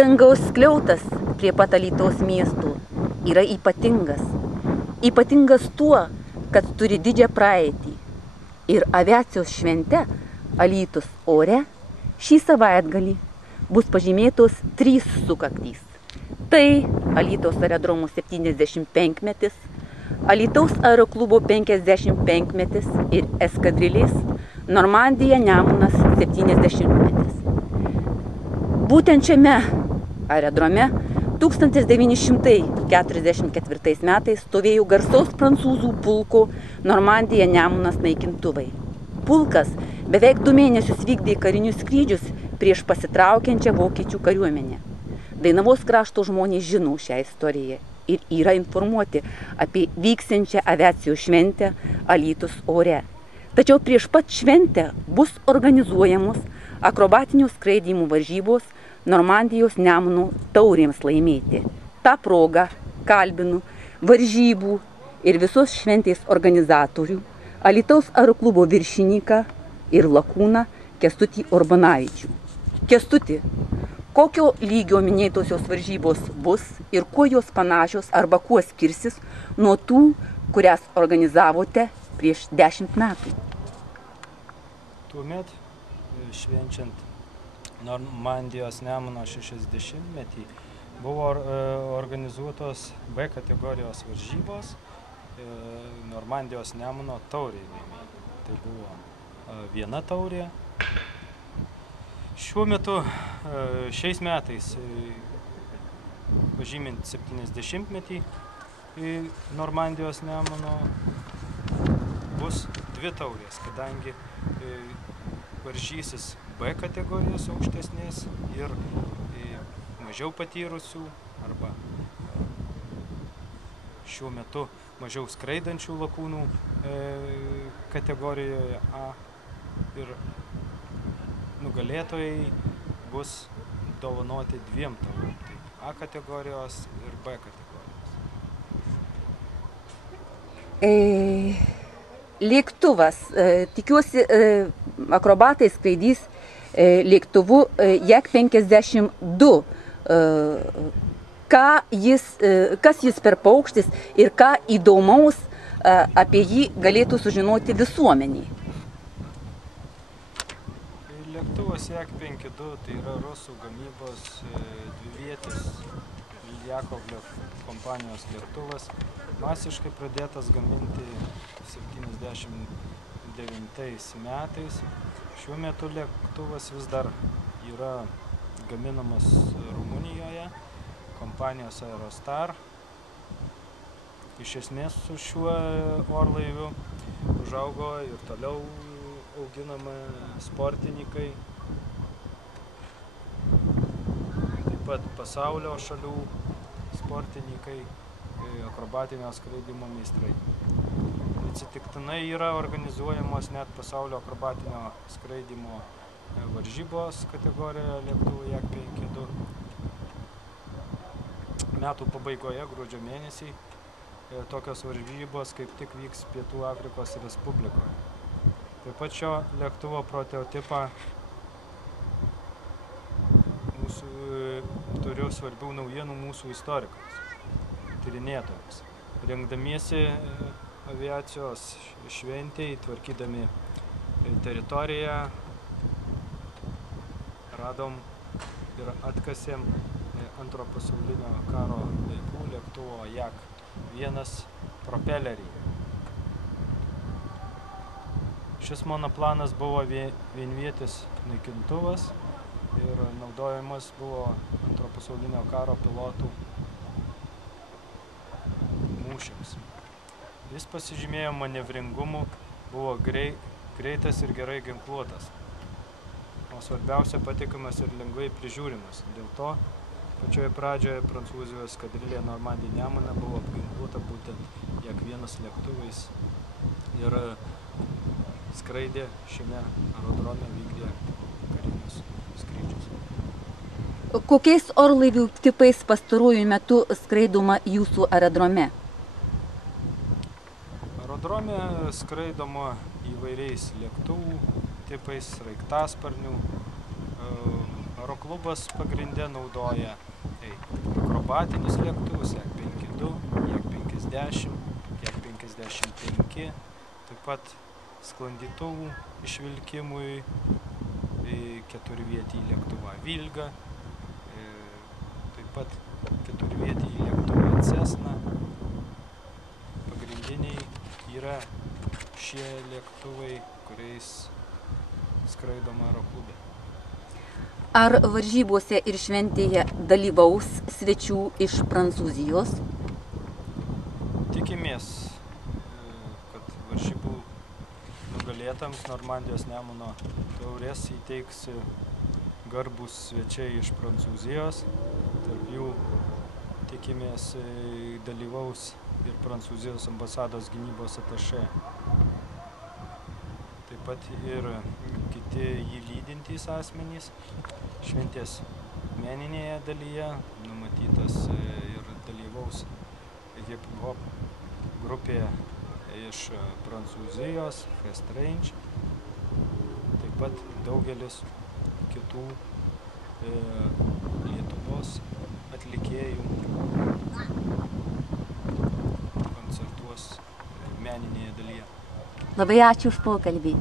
dangaus skliautas prie pat Alytaus miestų yra ypatingas. Ypatingas tuo, kad turi didžią praeitį. Ir aviacijos švente Alytus ore šį savaitgalį bus pažymėtos 3 sukaktys. Tai Alytaus aerodromo 75-metis, Alytaus aeroklubo 55-metis ir eskadrilės Normandija Nemunas 70-metis. Būtent šiame aerodrome 1944 metais stovėjo garsaus prancūzų pulko Normandija Nemunas naikintuvai. Pulkas beveik 2 mėnesius vykdė karinius skrydžius prieš pasitraukiančią vokiečių kariuomenę. Dainavos krašto žmonės žino šią istoriją ir yra informuoti apie vyksiančią aviacijos šventę Alytus ore. Tačiau prieš pat šventę bus organizuojamos akrobatinių skraidymų varžybos Normandijos Nemuno taurėms laimėti. Ta proga kalbinu varžybų ir visos šventės organizatorių, Alytaus aeroklubo viršininką ir lakūną Kęstutį Urbanavičių. Kęstuti, kokio lygio minėtosios varžybos bus ir kuo jos panašios arba kuo skirsis nuo tų, kurias organizavote prieš 10 metų? Tuomet, švenčiant Normandijos Nemuno 60-metį, buvo organizuotos B kategorijos varžybos Normandijos Nemuno taurei laimėti. Tai buvo viena taurė. Šiuo metu, šiais metais, pažymint 70-metį Normandijos Nemuno, bus 2 taurės, kadangi varžysis B kategorijos aukštesnės ir mažiau patyrusių arba šiuo metu mažiau skraidančių lakūnų kategorijoje A ir nugalėtojai bus dovanoti 2 taurėm, tai A kategorijos ir B kategorijos. Lėktuvas, tikiuosi, akrobatai skraidys lėktuvu Jak-52. Kas jis per paukštis ir ką įdomaus apie jį galėtų sužinoti visuomeniai? Lėktuvas Jak-52 tai yra rusų gamybos dvivietis Jakovlev kompanijos lėktuvas, masiškai pradėtas gaminti 79 metais. Šiuo metu lėktuvas vis dar yra gaminamas Rumunijoje, kompanijos Aerostar. Iš esmės su šiuo orlaiviu užaugo ir toliau auginama sportininkai, taip pat pasaulio šalių sportininkai, akrobatinio skraidimo meistrai. Atsitiktinai yra organizuojamos net pasaulio akrobatinio skraidimo varžybos kategorijoje lėktuvų Jak-52. Metų pabaigoje, gruodžio mėnesį, tokios varžybos kaip tik vyks Pietų Afrikos Respublikoje. Taip pat šio lėktuvo prototipą turiu svarbių naujienų mūsų istorikams, tyrinėtojams. Rengdamiesi aviacijos šventei, tvarkydami teritoriją, radom ir atkasėm Antro pasaulinio karo laikų lėktuvo Jak-1 propelerį. Šis monoplanas buvo vienvietis naikintuvas ir naudojamas buvo Antro pasaulinio karo pilotų mūšiams. Jis pasižymėjo manevringumu, buvo greitas ir gerai ginkluotas, o svarbiausia patikimas ir lengvai prižiūrimas. Dėl to pačioje pradžioje Prancūzijos eskadrilė Normandija Nemunas buvo apginkluota būtent Jak-1 lėktuvais ir skraidė šiame aerodrome, vykdė karinius skrydžius. Kokiais orlaivių tipais pastaruoju metu skraidoma jūsų aerodrome? Aerodrome skraidoma įvairiais lėktuvų tipais, sraigtasparnių, Aeroklubas pagrinde naudoja akrobatinius lėktuvus, Jak 52, Jak 50, Jak 55, taip pat sklandytuvų išvilkimui, keturvietį lėktuvą Vilga, taip pat keturvietį lėktuvą Cessna. Pagrindiniai yra šie lėktuvai, kuriais skraidoma aeroklube. Ar varžybose ir šventėje dalyvaus svečių iš Prancūzijos? Tikimės, kad varžybų nugalėtams Normandijos Nemuno taurės įteiks garbūs svečiai iš Prancūzijos. Tarp jų tikimės dalyvaus ir Prancūzijos ambasados gynybos atašė. Taip pat ir kiti jį lydintys asmenys. Šventės meninėje dalyje numatytas ir dalyvaus hip-hop grupė iš Prancūzijos, Fast Range. Taip pat daugelis kitų Lietuvos atlikėjų koncertuos meninėje dalyje. Labai ačiū už pokalbį.